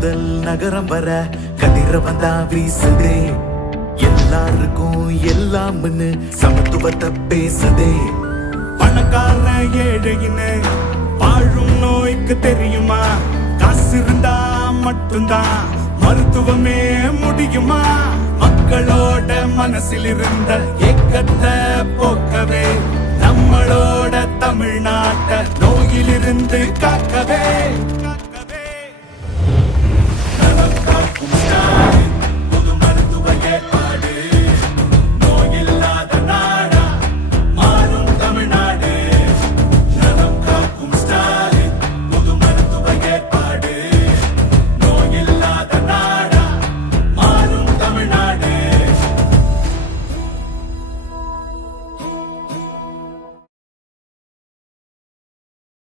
நகரம் வர கதிரவன் தான் வீசுதே. எல்லாருக்கும் எல்லாம்னு சமத்துவத்தை பேசுதே. பணக்கார ஏழைன்னு வாழும் நோய்க்கு தெரியுமா? காசு இருந்தா மட்டும்தான் மருத்துவமே முடியுமா? மக்களோட மனசில் இருந்த ஏக்கத்தை போக்கவே நம்மளோட தமிழ்நாட்டை